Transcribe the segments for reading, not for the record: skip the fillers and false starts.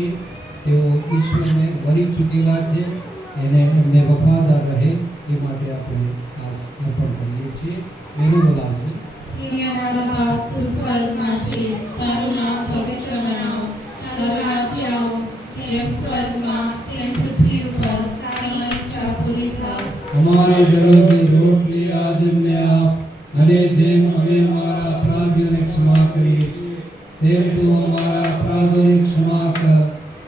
છીએ તેઓ ઈશ્વરને વરી ચૂકેલા છે, એમને વફાદાર રહે એ માટે આપણે આ અર્પણ કરીએ છીએ. એનું બોલાશે અમારા બાપ તું સ્વર્ગમાં છે, તારું નામ પવિત્ર બનાવો, તારું રાજ્ય આવો, જેમ સ્વર્ગમાં તેમ પૃથ્વી ઉપર તમારી ઈચ્છા પૂરી થાય. અમારી દરરોજની રોટલી આજે અમને આપ, અને જેમ અમે અમારા અપરાધીઓને ક્ષમા કરીએ છીએ તેમ તું અમારા અપરાધોની ક્ષમા કર,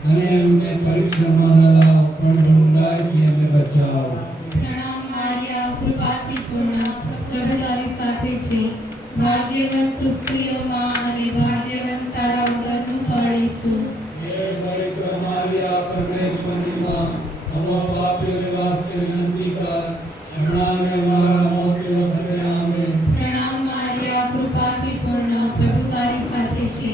અને અમને પરીક્ષામાં ન લાવ, પણ ઊંડાઈથી અમને બચાવ. પ્રણામ મારિયા, કૃપાથી પૂર્ણ, પ્રભુ તારી સાથે છે, ભાગ્યવંત તું સ્ત્રીઓમાં અને ભાગ્યવંત તારા ઉદરનું ફળ ઈસુ. હે પવિત્ર મારિયા, પરમેશ્વરની માં, અમો પાપીઓને વાસ્તે વિનંતી કર, હમણાં અને અમારા મોતની વખતે આમેન. પ્રણામ મારિયા, કૃપાથી પૂર્ણ, પ્રભુ તારી સાથે છે,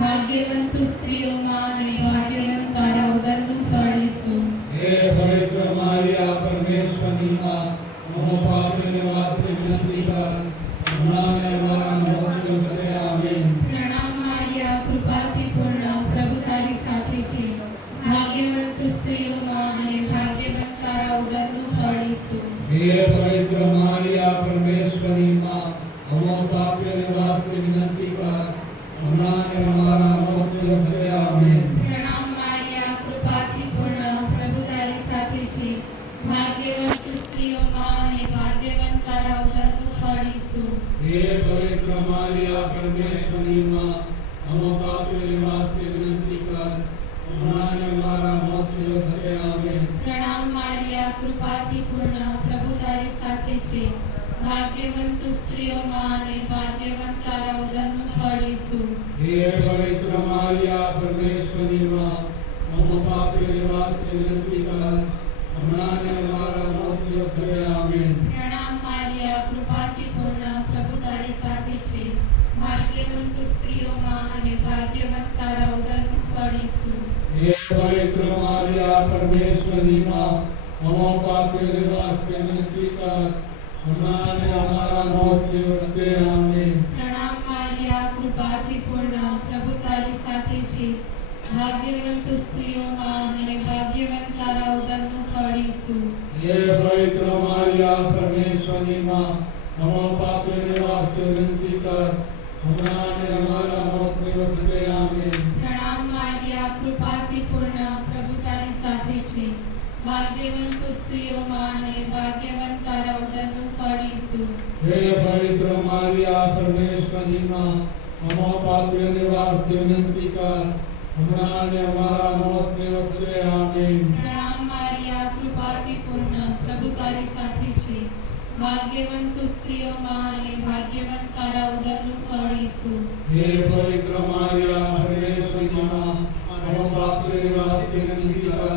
ભાગ્યવંત તું સ્ત્રીઓમાં અને ભાગ્યવંત તારા ઉદરનું ફળ ઈસુ. હે પવિત્ર મારિયા, પરમેશ્વરની માં, અમો પાપીઓને વાસ્તે વિનંતી કર, હમણાં અને અમારા મોતની વખતે આમેન. પ્રણામ મારિયા, કૃપાથી પૂર્ણ, પ્રભુ તારી સાથે છે, ભાગ્યવંત તું સ્ત્રીઓમાં અને ભાગ્યવંત તારા ઉદરનું ફળ ઈસુ. હે પવિત્ર મારિયા, પરમેશ્વરની માં, અમો પાપીઓને વાસ્તે વિનંતી કર, હમણાં અને અમારા મોતની વખતે આમેન. પ્રણામ મારિયા, કૃપાથી પૂર્ણ, પ્રભુ તારી સાથે છે, ભાગ્યવંત તું સ્ત્રીઓમાં અને ભાગ્યવંત તારા ઉદરનું ફળ ઈસુ. હે પવિત્ર મારિયા, પરમેશ્વરની માં, અમો પાપીઓને વાસ્તે વિનંતી કર, હમણાં અને અમારા મોતની વખતે આમેન. પ્રણામ મારિયા, કૃપાથી પૂર્ણ, પ્રભુ તારી સાથે છે, ભાગ્યવંત તું સ્ત્રીઓમાં અને ભાગ્યવંત તારા ઉદરનું ફળ ઈસુ. હે પવિત્ર મારિયા, પરમેશ્વરની માં, અમો પાપીઓને વાસ્તે વિનંતી કર, હમણાં અને અમારા મોતની વખતે આમેન. પ્રણામ મારિયા, કૃપાથી પૂર્ણ, પ્રભુ તારી સાથે છે, ભાગ્યવંત તું સ્ત્રીઓમાં અને ભાગ્યવંત તારા ઉદરનું ફળ ઈસુ. હે પવિત્ર મારિયા, પરમેશ્વરની માં, અમો પાપીઓને વાસ્તે વિનંતી કર, હમણાં અને અમારા મોતની વખતે આમેન. પ્રણામ મારિયા, કૃપાથી પૂર્ણ, પ્રભુ તારી સાથે છે, ભાગ્યવંત તું સ્ત્રીઓમાં અને ભાગ્યવંત તારા ઉદરનું ફળ ઈસુ. હે પવિત્ર મારિયા, પરમેશ્વરની માં, અમો પાપીઓને વાસ્તે વિનંતી કર, હમણાં અને અમારા મોતની વખતે આમેન. પ્રણામ મારિયા, કૃપાથી પૂર્ણ, પ્રભુ તારી સાથે છે, ભાગ્યવંત તું સ્ત્રીઓમાં અને ભાગ્યવંત તારા ઉદરનું ફળ ઈસુ. હે પવિત્ર મારિયા, પરમેશ્વરની માં, અમો પાપીઓને વાસ્તે વિનંતી કર, હમણાં અને અમારા મોતની વખતે આમેન. પ્રણામ મારિયા, કૃપાથી પૂર્ણ, પ્રભુ તારી સાથે છે, ભાગ્યવંત તું સ્ત્રીઓમાં અને ભાગ્યવંત તારા ઉદરનું ફળ ઈસુ. હે પવિત્ર મારિયા, પરમેશ્વરની માં, અમો પાપીઓને વાસ્તે વિનંતી કર,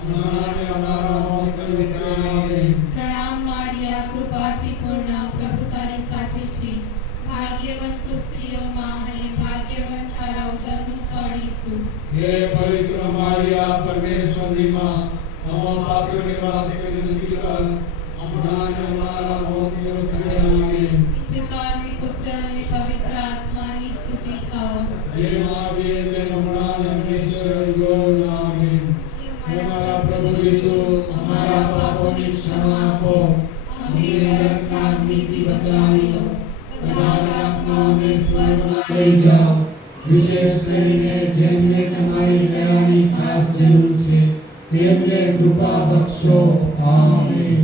હમણાં અને અમારા મોતની વખતે આમેન. પ્રણામ મારિયા, કૃપાથી પૂર્ણ, પ્રભુ તારી સાથે છે, ભાગ્યવંત તું સ્ત્રીઓમાં અને ભાગ્યવંત તારા ઉદરનું ફળ ઈસુ. હે પવિત્ર મારિયા, પરમેશ્વરની માં, અમો પાપીઓને વાસ્તે વિનંતી કર, હમણાં અને અમારા મોતની વખતે આમેન. પિતા અને પુત્ર અને પવિત્ર આત્માની સ્તુતિ થાઓ. જેમ આદિ તેમ હમણાં અને હંમેશા યુગોયુગ આમેન. હે મારા પ્રભુ ઈસુ, અમારા પાપોની ક્ષમા આપો, અમને નરકના અગ્નિથી બચાવી લો, બધા જ આત્માઓને સ્વર્ગમાં લઈ જાઓ, વિશેષ કરીને જેમને તમારી દયાની ખાસ જરૂર છે તેમને કૃપા બક્ષો. આમેન.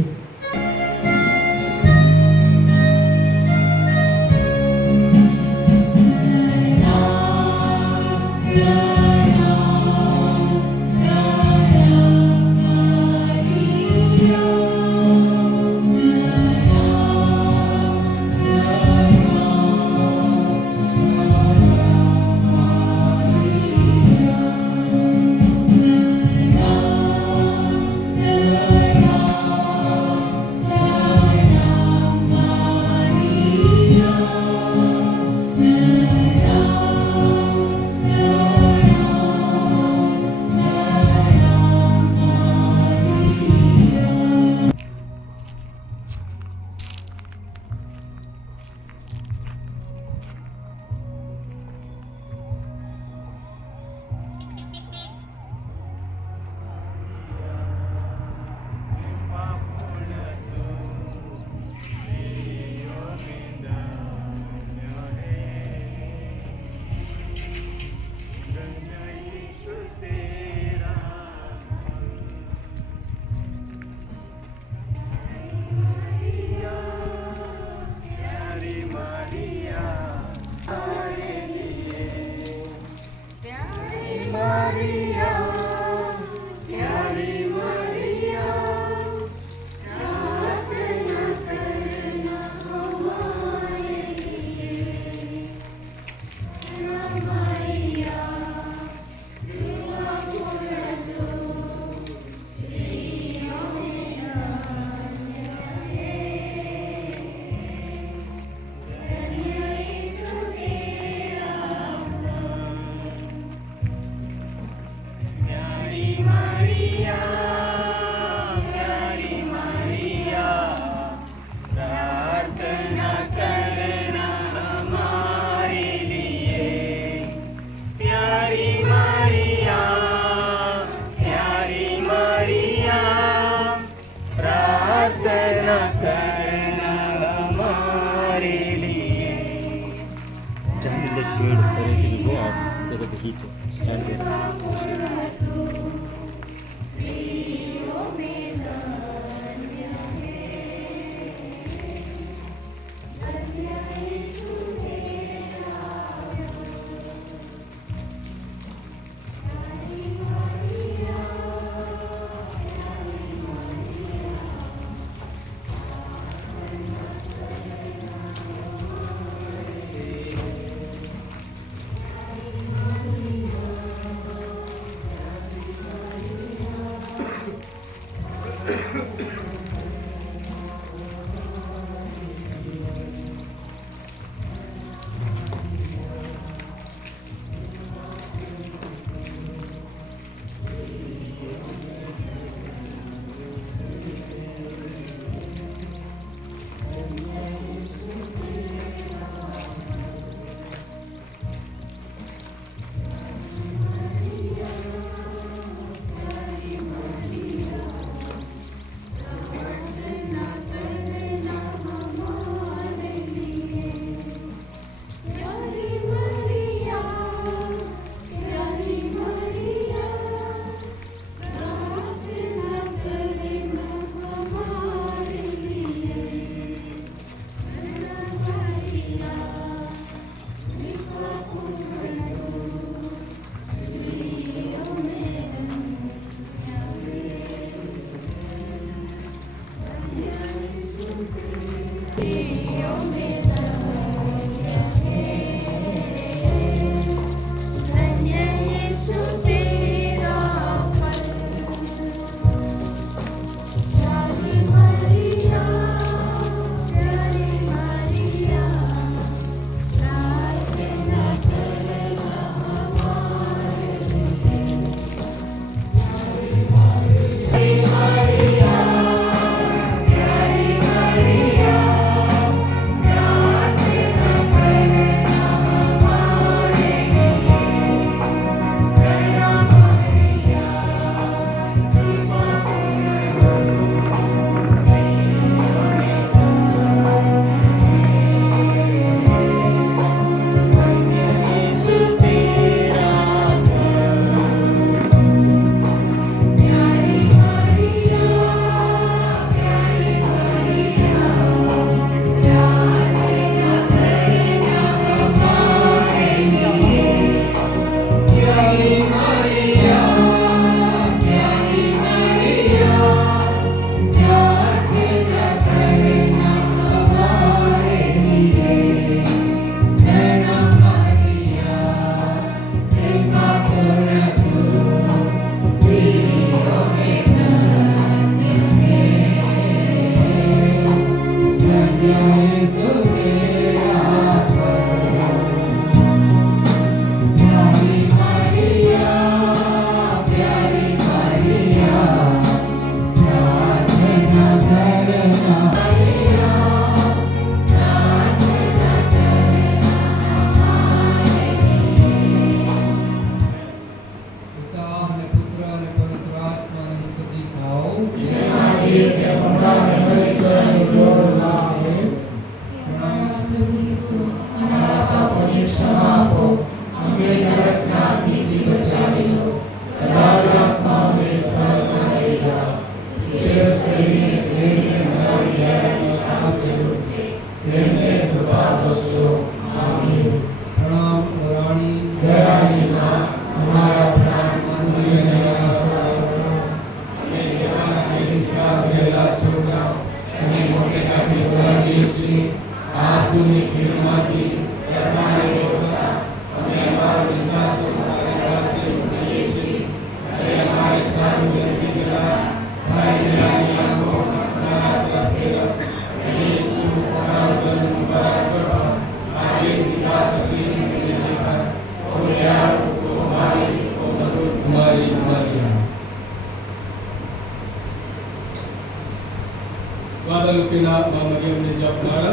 वादालुकेना मरियम ने जपनारा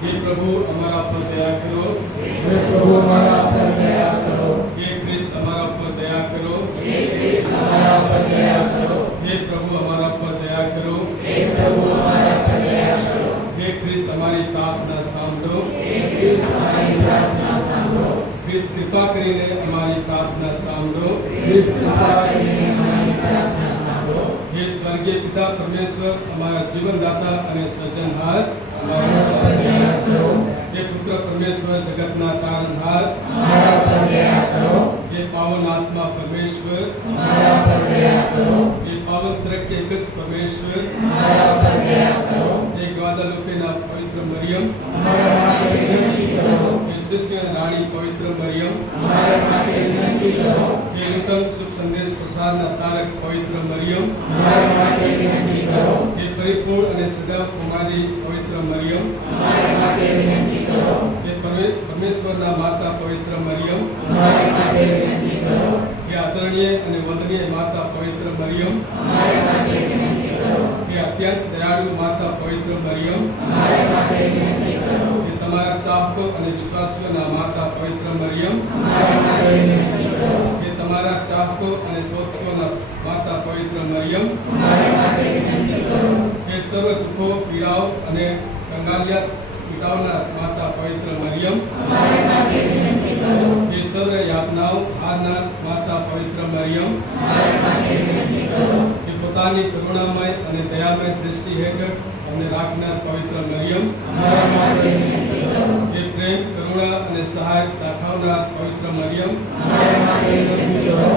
हे प्रभु हमारा पर दया करो, हे प्रभु हमारा पर दया करो, हे ख्रिस्त हमारा पर दया करो, हे ख्रिस्त हमारा पर दया करो, हे प्रभु हमारा पर दया करो, हे प्रभु हमारा पर दया करो, हे ख्रिस्त हमारी प्रार्थना सामरो, हे ख्रिस्त हमारी प्रार्थना सामरो, ख्रिस्त कृपा કરીને અમારી પ્રાર્થના સાંભળો, ख्रिस्त कृपा કરીને हमारी प्रार्थना सामरो, हे स्वर्गीय पिता परमेश्वर અમારા જીવનદાતા અને સર્જનહાર हमारा पर दया करो, हे पुत्र परमेश्वर जगतना तारणहार हमारा पर दया करो, हे पावन आत्मा परमेश्वर हमारा पर दया करो, हे पावन तरक्के कृष्ण परमेश्वर हमारा पर दया करो, हे ग्वादालुपेना पवित्र मरियम हमारा માટે વિનંતી કરો, हे सृष्टि रानी पवित्र मरियम हमारा માટે વિનંતી કરો, हे नूतन शुभ संदेश प्रसार સંસારના તારક પવિત્ર મરિયમ, અમારા માટે વિનંતી કરો. હે પરિપૂર્ણ અને સદા કુમારી પવિત્ર મરિયમ, અમારા માટે વિનંતી કરો. હે પરમેશ્વરના માતા પવિત્ર મરિયમ, અમારા માટે વિનંતી કરો. હે આદરણીય અને વંદનીય માતા પવિત્ર મરિયમ, અમારા માટે વિનંતી કરો. હે અત્યંત દયાળુ માતા પવિત્ર મરિયમ, અમારા માટે વિનંતી કરો. હે તમારા ચાહકો અને વિશ્વાસીઓના માતા પવિત્ર મરિયમ, અમારા માટે વિનંતી કરો. હે તમારા ચાહકો અને શોધકોના માતા પવિત્ર મરિયમ, અમારા માટે વિનંતી કરો. હે સર્વ દુઃખો પીડાઓ અને કંગાલિયાત મિટાવનાર માતા પવિત્ર મરિયમ, અમારા માટે વિનંતી કરો. હે સર્વ યાતનાઓ હારનાર માતા પવિત્ર મરિયમ, અમારા માટે વિનંતી કરો. હે પોતાની કરુણામય અને દયામય દૃષ્ટિ હેઠળ અમને રાખનાર પવિત્ર મરિયમ, અમારા માટે વિનંતી કરો. હે પ્રેમ કરુણા અને સહાય દાખવનાર પવિત્ર મરિયમ, અમારા માટે વિનંતી કરો.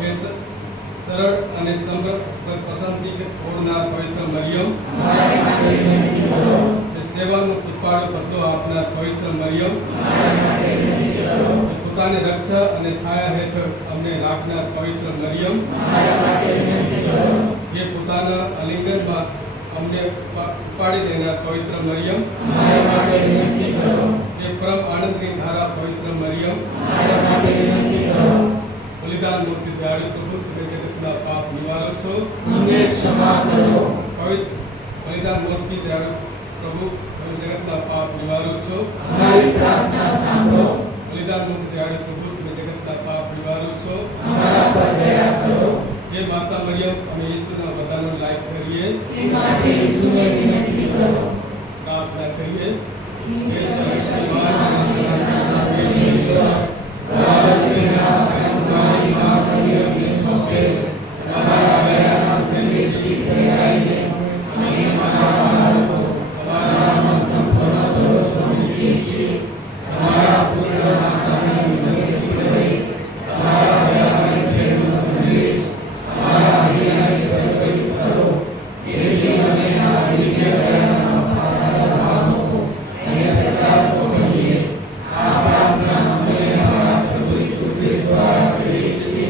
હે સરળ અને સ્તંભ પર પસંદગી ઓળનાર પવિત્ર મરિયમ, અમારા માટે વિનંતી કરો. હે સેવાનો કૃપાળુ પડદો આપનાર પવિત્ર મરિયમ, અમારા માટે વિનંતી કરો. હે પોતાની રક્ષા અને છાયા હેઠળ અમને રાખનાર પવિત્ર મરિયમ, અમારા માટે વિનંતી કરો. હે પોતાના આલિંગનમાં અમને ઉપાડી દેનાર પવિત્ર મરિયમ, અમારા માટે વિનંતી કરો. હે પરમ આનંદની ધારા પવિત્ર મરિયમ, અમારા માટે વિનંતી કરો. બલિદાન મૂર્તિ દયાળુ પ્રભુ તમે જગતના પાપ નિવારો છો. અમને ક્ષમા કરો. પવિત્ર બલિદાન મૂર્તિ દયાળુ પ્રભુ તમે જગતના પાપ નિવારો છો. અમારી પ્રાર્થના સાંભળો. બલિદાન મૂર્તિ દયાળુ પ્રભુ તમે જગતના પાપ નિવારો છો. અમારા પર દયા કરો. હે માતા મરિયમ અમે ઈસુના વરદાનો લાયક કરીએ. એ માટે ઈસુને વિનંતી કરો. પ્રાર્થના કરીએ. હે સર્વશક્તિમાન સર્વશક્તિમાન અને અને સર્વશક્તિના પરમેશ્વર, પરમેશ્વર, તમારી માં મરિયમને સોંપે તમારા દયાના સંદેશથી પ્રેરાઈને અમે તમારા બાળકો તમારામાં સંપૂર્ણ ભરોસો મૂકીએ છીએ. તમારા પુત્ર માતાને મધ્યસ્થ રહી તમારા દયા અને પ્રેમનો સંદેશ અમારા હૃદયને પ્રજ્વલિત કરો, જેથી અમે આ દિવ્ય દયાના વફાદાર ભાવકો અને પ્રચારકો બનીએ. આ પ્રાર્થના અમે અમારા પ્રભુ ઈસુ ખ્રિસ્ત દ્વારા કરીએ છીએ.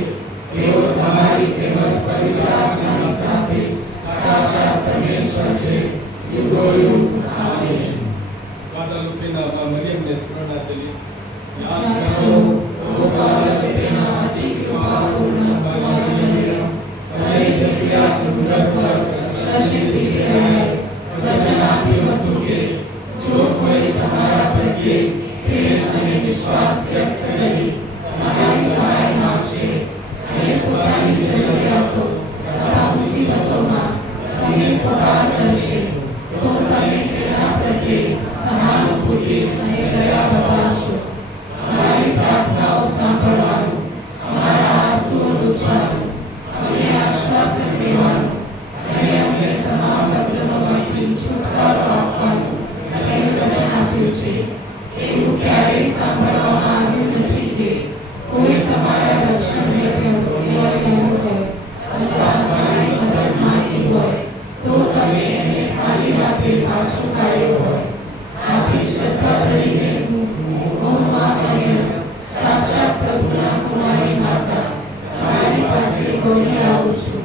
તેઓ તમારી તેમજ પવિત્ર આત્માની સાથે સાક્ષાત પરમેશ્વર છે. યુગોયુગ. આમેન. ગાદાલુપેના મા મરિયમને સ્મરણાંજલિ યાદ યાદ કરો. કરો, ઓ ગાદાલુપેના અતિ કૃપાપૂર્ણ મરિયમ, તમારી જગ્યા ઉદ્ધત પર સશક્તિ પ્રેરાએ વચન આપ્યું હતું કે જો કોઈ તમારા પ્રત્યે પ્રેમ અને વિશ્વાસ વ્યક્ત કરી તમારી સહાય માંગશે અને પોતાની જરૂરિયાતો તથા મુસીબતોમાં તમને પુકાર કરશે, તો તમે તેના પ્રત્યે સહાનુભૂતિ અને દયા બતાવશો. અમારી પ્રાર્થનાઓ સાંભળવાનું, અમારા આંસુઓ લૂછવાનું, અમને આશ્વાસન દેવાનું અને અમને તમામ બંધનોમાંથી છુટકારો આપવાનું તમે વચન આપ્યું છે. એવું ક્યારેય સાંભળવામાં આવ્યું નથી કે કોઈ તમારા રક્ષણ હેઠળ દોડ્યા રહ્યું હોય અથવા તમારી મદદ માંગી હોય તો તમે એને ખાલી હાથે પાછો કાઢ્યો હોય. આથી શ્રદ્ધા કરીને હું મા મરિયમ, સાક્ષાત પ્રભુના કુમારી માતા, તમારી પાસે દોડી આવું છું.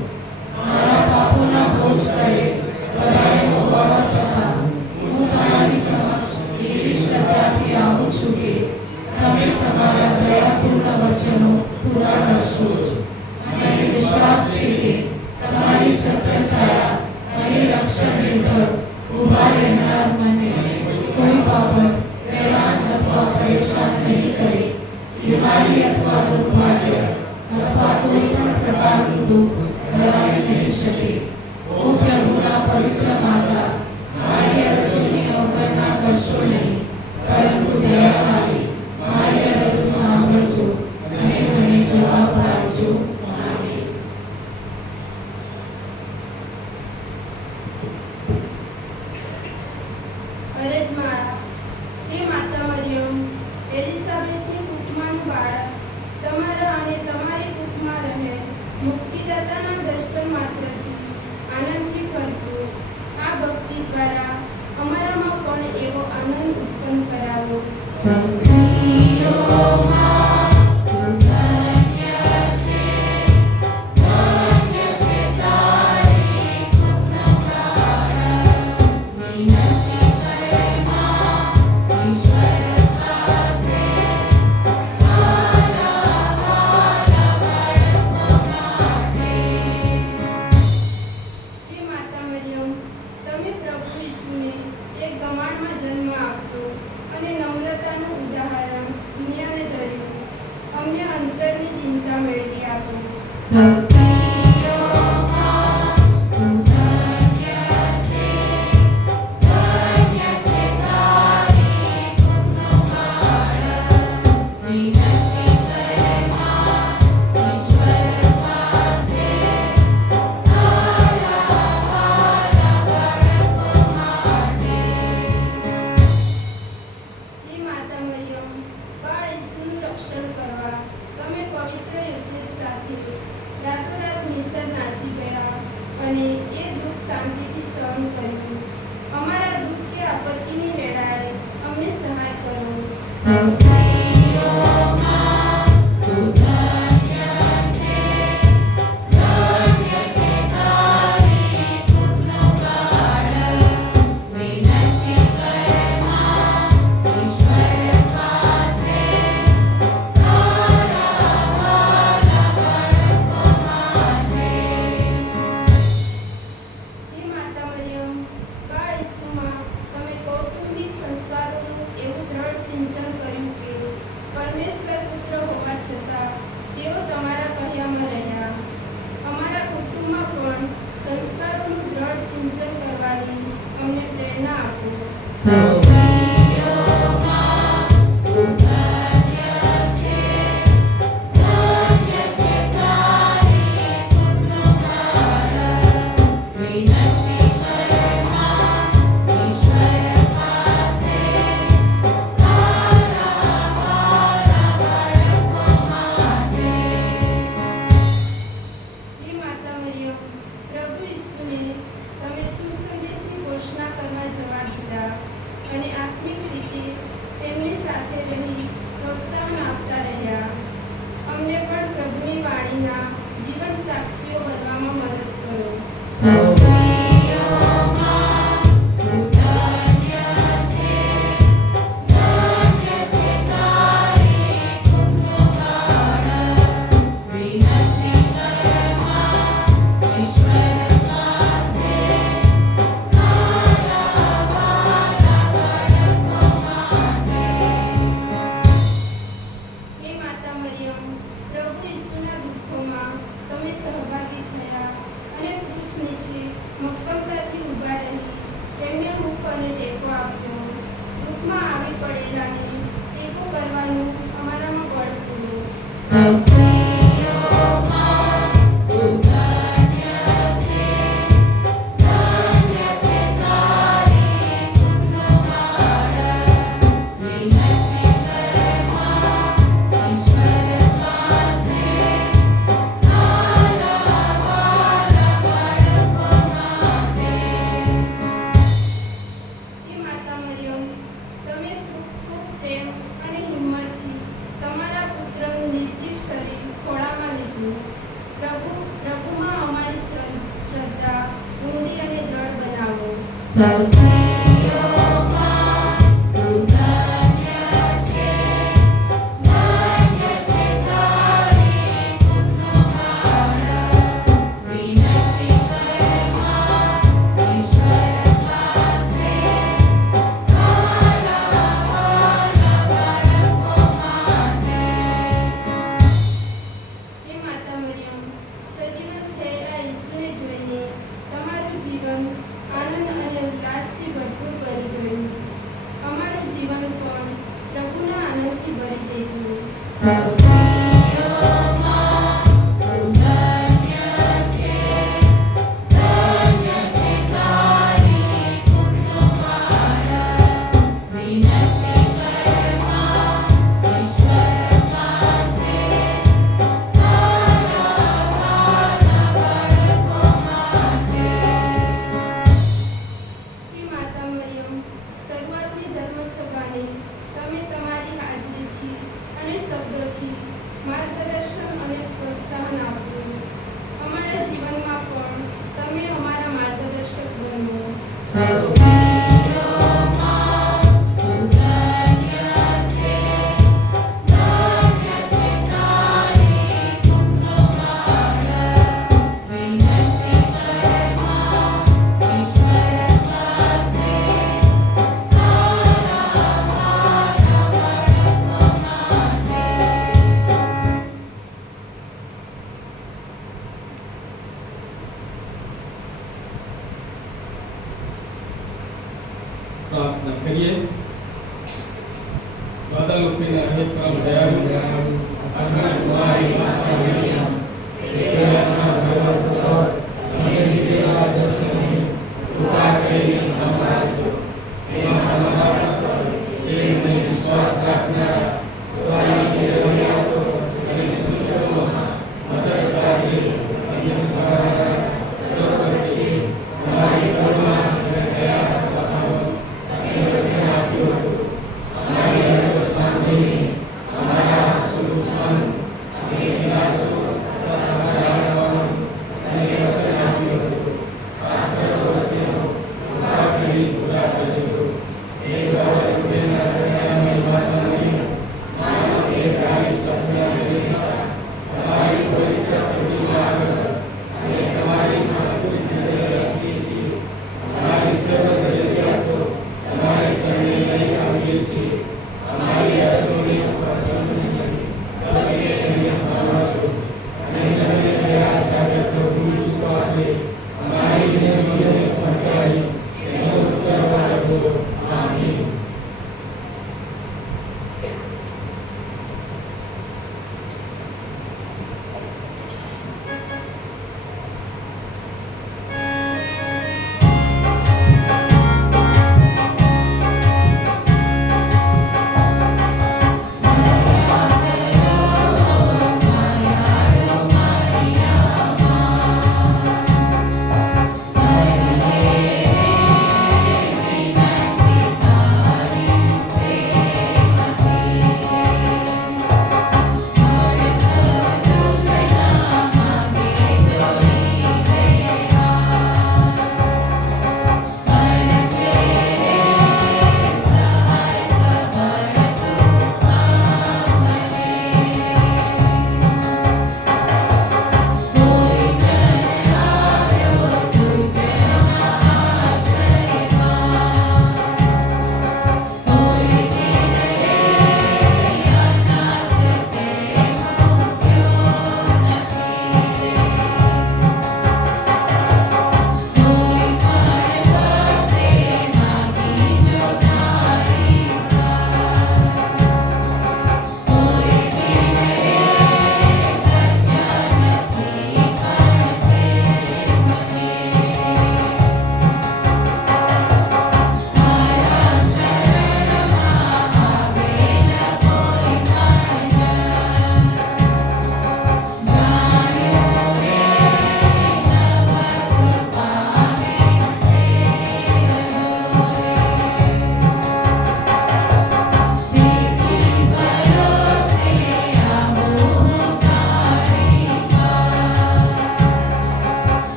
મારા પાપોના બોજ તળે દબાયેલો હોવા છતાં હું તમારી સમક્ષ એવી શ્રદ્ધાથી આવું છું કે તમે તમારા દયાપૂર્ણ વચનો પૂરા કરશો જ. મને વિશ્વાસ છે કે તમારી છત્રછાયા અને રક્ષણ હેઠળ ઊભા રહેનાર મને કોઈ બાબત હેરાન અથવા પરેશાન નહીં કરે. બીમારી અથવા દુર્ભાગ્ય અથવા કોઈ પણ પ્રકારનું દુઃખ હરાવી નહીં શકે. ઓ પ્રભુના પવિત્ર માતા, મારી અરજોની અવગણના કરશો નહીં, પરંતુ દયાવાળી મારી અરજો સાંભળજો અને મને જવાબ આપજો. આમેન. અરજમાળા. હે માતા મરિયમ, એલિઝાબેથની કુખમાંનું બાળક તમારા અને તમારી કુખમાં રહે મુક્તિદાતાના દર્શન માત્રથી આનંદથી ભરપૂર આ ભક્તિ દ્વારા અમારામાં પણ એવો આનંદ ઉત્પન્ન કરાવો. સમસ્ત સૌ સ્ત્રીઓમાં તું ધન્ય છે, ધન્ય છે તારી કુખનું બાળક. વિનંતી કરે માં ઈશ્વર પાસે, તારા વાલા બાળકો માટે. હે માતા મરિયમ, બાળ ઈસુનું રક્ષણ કરવા તમે પવિત્ર યોસેફ સાથે રાતોરાત મિસર નાસી ગયા અને એ દુઃખ શાંતિથી સહન કર્યું. અમારા દુઃખ કે આપત્તિની વેળાએ અમને સહાય કરો. સૌ સ્ત્રીઓમાં તું ધન્ય છે, ધન્ય છે તારી કુખનું બાળક. વિનંતી કરે માં ઈશ્વર પાસે, તારા વાલા બાળકો માટે. હે માતા મરિયમ, બાળ ઈસુમાં તમે કૌટુંબિક સંસ્કારોનું એવું દ્રઢ સિંચન કર્યું કે પરમેશ્વર પુત્ર હોવા છતાં તેઓ તમારા કહ્યામાં રહ્યા. અમારા કુટુંબમાં પણ સંસ્કારોનું દ્રઢ સિંચન કરવાની અમને પ્રેરણા આપો. સૌ સ્ત્રીઓમાં તું ધન્ય છે, ધન્ય છે તારી કુખનું બાળક. વિનંતી કરે માં ઈશ્વર પાસે, તારા વાલા બાળકો માટે. હે માતા મરિયમ, પ્રભુ ઈસુને તમે સુસંદેશની ઘોષણા કરવા જવા દીધા અને આત્મિક રીતે તેમની સાથે રહી પ્રોત્સાહન આપતા રહ્યા. અમને પણ પ્રભુની વાણીના જીવન સાક્ષીઓ બનવામાં મદદ કરો. સૌ સ્ત્રીઓમાં તું ધન્ય છે, ધન્ય છે તારી કુખનું બાળક. વિનંતી કરે માં ઈશ્વર પાસે, તારા વાલા બાળકો માટે. હે માતા મરિયમ, પ્રભુ ઈસુના દુઃખોમાં તમે સહભાગી થયા અને ક્રૂસ નીચે મક્કમતાથી ઊભા રહી તેમને હૂંફ અને ટેકો આપ્યો. દુઃખમાં આવી પડેલાને ટેકો કરવાનું અમારામાં બળ પૂરો. સૌ સ્ત્રીઓમાં તું ધન્ય છે, ધન્ય છે તારી કુખનું બાળક. વિનંતી કરે માં ઈશ્વર પાસે, તારા વાલા બાળકો માટે. હે માતા મરિયમ, તમે ખૂબ પ્રેમ અને હિંમતથી તમારા પુત્રનું નિર્જીવ શરીર ખોળામાં લીધું. પ્રભુમાં અમારી શ્રદ્ધા ઊંડી અને દ્રઢ બનાવો. સૌ સ્ત્રીઓમાં તું ધન્ય છે, ધન્ય છે તારી કુખનું બાળક. વિનંતી કરે માં ઈશ્વર પાસે, તારા વાલા બાળકો માટે. હે માતા મરિયમ, સજીવન થયેલા ઈસુને જોઈને તમારું જીવન આનંદ અને ઉલ્લાસથી ભરપૂર બની ગયું. અમારું જીવન પણ પ્રભુના આનંદથી ભરી દેજો. સૌ સ્ત્રીઓમાં તું ધન્ય છે, ધન્ય છે તારી કુખનું બાળક. વિનંતી કરે માં ઈશ્વર પાસે, તારા વાલા બાળકો માટે. હે માતા મરિયમ, શરૂઆતની ધર્મસભાને તમે તમારી હાજરીથી અને શબ્દોથી માર્ગદર્શન અને પ્રોત્સાહન આપ્યું. અમારા જીવનમાં પણ તમે અમારા માર્ગદર્શક બનો. સૌ સ્ત્રીઓમાં તું ધન્ય છે, ધન્ય છે તારી કુખનું બાળક. વિનંતી કરે માં ઈશ્વર પાસે, તારા વાલા બાળકો માટે. પ્રાર્થના કરીએ. વાદા રૂપીના હે પરમ દયાળુ, આજના